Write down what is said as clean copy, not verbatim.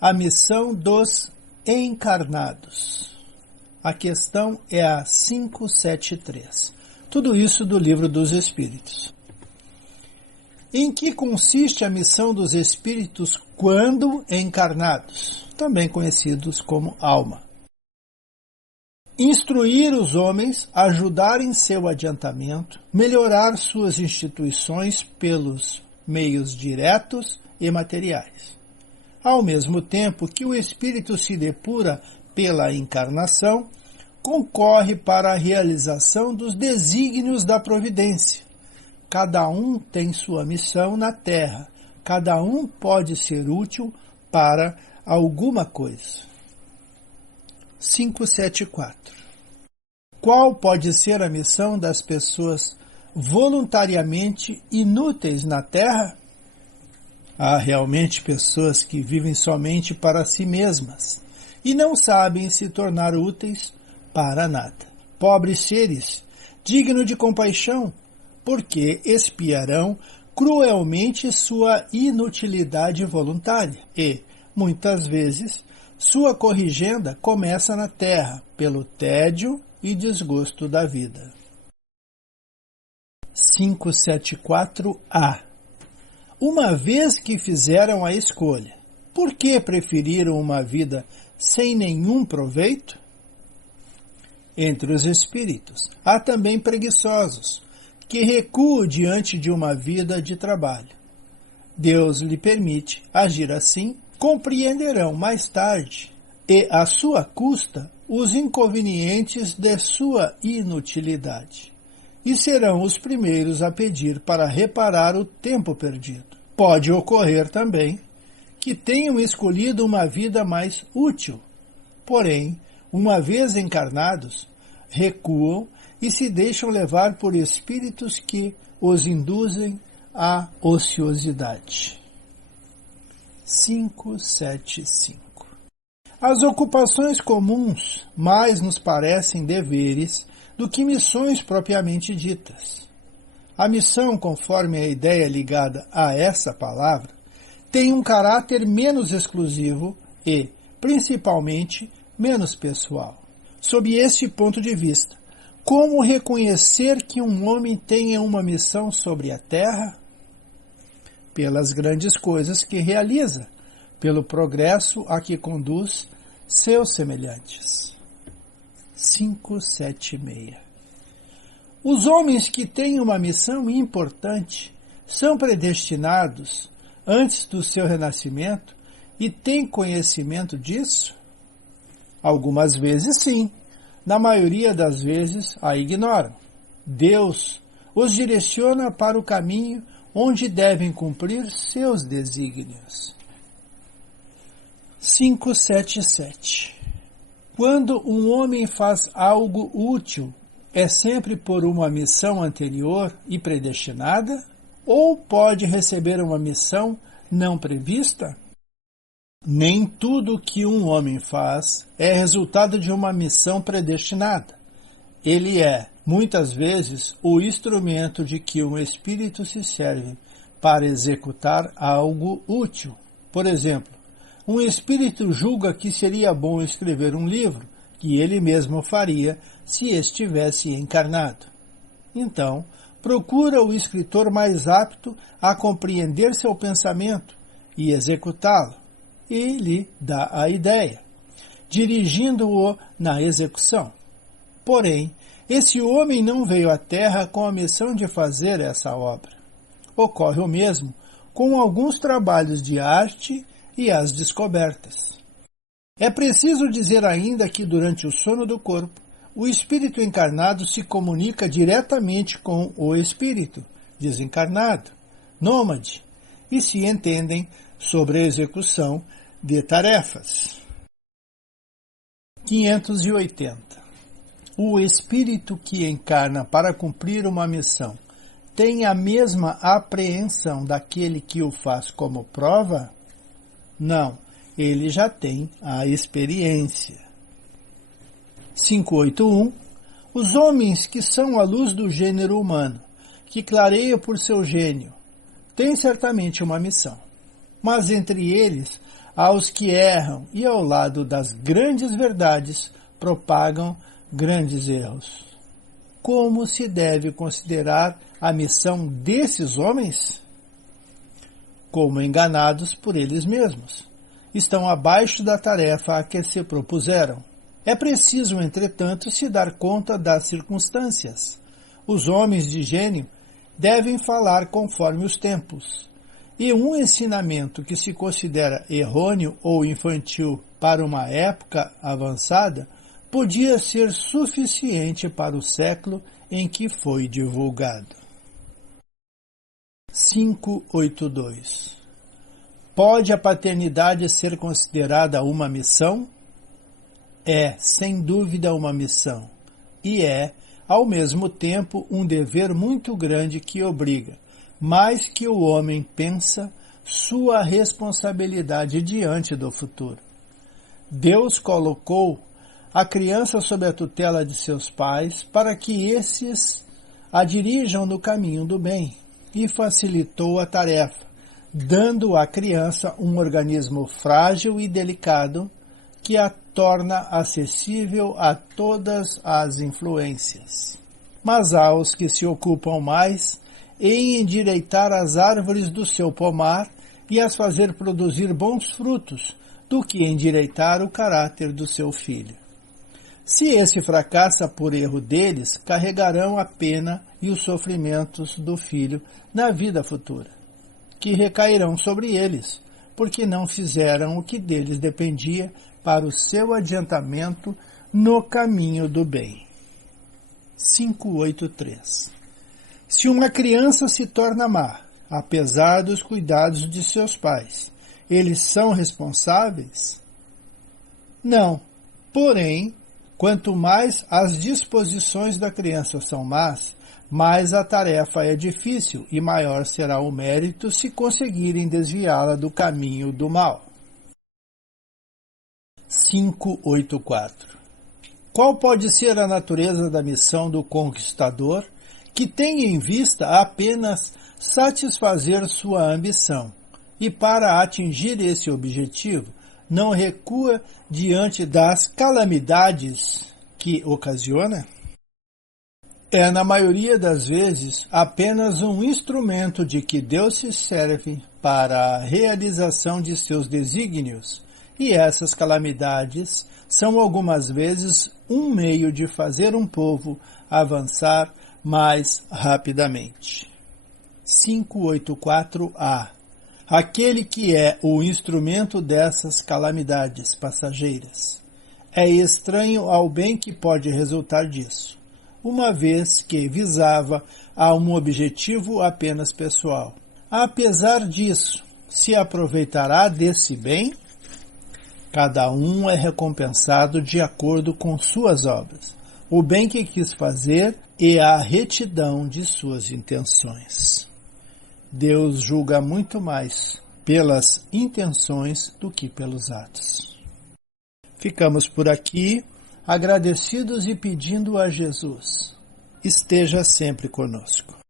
a missão dos encarnados. A questão é a 573. Tudo isso do Livro dos Espíritos. Em que consiste a missão dos espíritos quando encarnados, também conhecidos como alma? Instruir os homens, ajudar em seu adiantamento, melhorar suas instituições pelos meios diretos e materiais. Ao mesmo tempo que o espírito se depura pela encarnação, concorre para a realização dos desígnios da providência. Cada um tem sua missão na Terra, cada um pode ser útil para alguma coisa. 574. Qual pode ser a missão das pessoas voluntariamente inúteis na Terra? Há realmente pessoas que vivem somente para si mesmas e não sabem se tornar úteis para nada. Pobres seres, dignos de compaixão, porque expiarão cruelmente sua inutilidade voluntária e, muitas vezes, sua corrigenda começa na terra, pelo tédio e desgosto da vida. 574-A. Uma vez que fizeram a escolha, por que preferiram uma vida sem nenhum proveito? Entre os espíritos, há também preguiçosos, que recuam diante de uma vida de trabalho. Deus lhe permite agir assim, compreenderão mais tarde, e à sua custa, os inconvenientes de sua inutilidade, e serão os primeiros a pedir para reparar o tempo perdido. Pode ocorrer também que tenham escolhido uma vida mais útil, porém, uma vez encarnados, recuam e se deixam levar por espíritos que os induzem à ociosidade. 575. As ocupações comuns mais nos parecem deveres do que missões propriamente ditas. A missão, conforme a ideia ligada a essa palavra, tem um caráter menos exclusivo e, principalmente, menos pessoal. Sob esse ponto de vista, como reconhecer que um homem tenha uma missão sobre a Terra? Pelas grandes coisas que realiza, pelo progresso a que conduz seus semelhantes. 576. Os homens que têm uma missão importante são predestinados antes do seu renascimento e têm conhecimento disso? Algumas vezes sim, na maioria das vezes a ignoram. Deus os direciona para o caminho onde devem cumprir seus desígnios. 577. Quando um homem faz algo útil, é sempre por uma missão anterior e predestinada? Ou pode receber uma missão não prevista? Nem tudo que um homem faz é resultado de uma missão predestinada. Ele é, muitas vezes, o instrumento de que um espírito se serve para executar algo útil. Por exemplo, um espírito julga que seria bom escrever um livro que ele mesmo faria se estivesse encarnado. Então, procura o escritor mais apto a compreender seu pensamento e executá-lo, e lhe dá a ideia, dirigindo-o na execução. Porém, esse homem não veio à Terra com a missão de fazer essa obra. Ocorre o mesmo com alguns trabalhos de arte e as descobertas. É preciso dizer ainda que durante o sono do corpo, o espírito encarnado se comunica diretamente com o espírito desencarnado, nômade, e se entendem sobre a execução de tarefas. 580. O espírito que encarna para cumprir uma missão tem a mesma apreensão daquele que o faz como prova? Não, ele já tem a experiência. 581. Os homens que são a luz do gênero humano, que clareia por seu gênio, têm certamente uma missão. Mas entre eles aos que erram e, ao lado das grandes verdades, propagam grandes erros. Como se deve considerar a missão desses homens? Como enganados por eles mesmos. Estão abaixo da tarefa a que se propuseram. É preciso, entretanto, se dar conta das circunstâncias. Os homens de gênio devem falar conforme os tempos. E um ensinamento que se considera errôneo ou infantil para uma época avançada podia ser suficiente para o século em que foi divulgado. 582. Pode a paternidade ser considerada uma missão? É, sem dúvida, uma missão. E é, ao mesmo tempo, um dever muito grande que obriga, mais que o homem pensa, sua responsabilidade diante do futuro. Deus colocou a criança sob a tutela de seus pais para que esses a dirijam no caminho do bem e facilitou a tarefa, dando à criança um organismo frágil e delicado que a torna acessível a todas as influências. Mas há os que se ocupam mais em endireitar as árvores do seu pomar e as fazer produzir bons frutos, do que endireitar o caráter do seu filho. Se esse fracassa por erro deles, carregarão a pena e os sofrimentos do filho na vida futura, que recairão sobre eles, porque não fizeram o que deles dependia para o seu adiantamento no caminho do bem. 583. Se uma criança se torna má, apesar dos cuidados de seus pais, eles são responsáveis? Não. Porém, quanto mais as disposições da criança são más, mais a tarefa é difícil e maior será o mérito se conseguirem desviá-la do caminho do mal. 584. Qual pode ser a natureza da missão do conquistador que tem em vista apenas satisfazer sua ambição e, para atingir esse objetivo, não recua diante das calamidades que ocasiona? É, na maioria das vezes, apenas um instrumento de que Deus se serve para a realização de seus desígnios, e essas calamidades são algumas vezes um meio de fazer um povo avançar mais rapidamente. 584a. Aquele que é o instrumento dessas calamidades passageiras é estranho ao bem que pode resultar disso, uma vez que visava a um objetivo apenas pessoal. Apesar disso, se aproveitará desse bem? Cada um é recompensado de acordo com suas obras, o bem que quis fazer e a retidão de suas intenções. Deus julga muito mais pelas intenções do que pelos atos. Ficamos por aqui, agradecidos e pedindo a Jesus: esteja sempre conosco.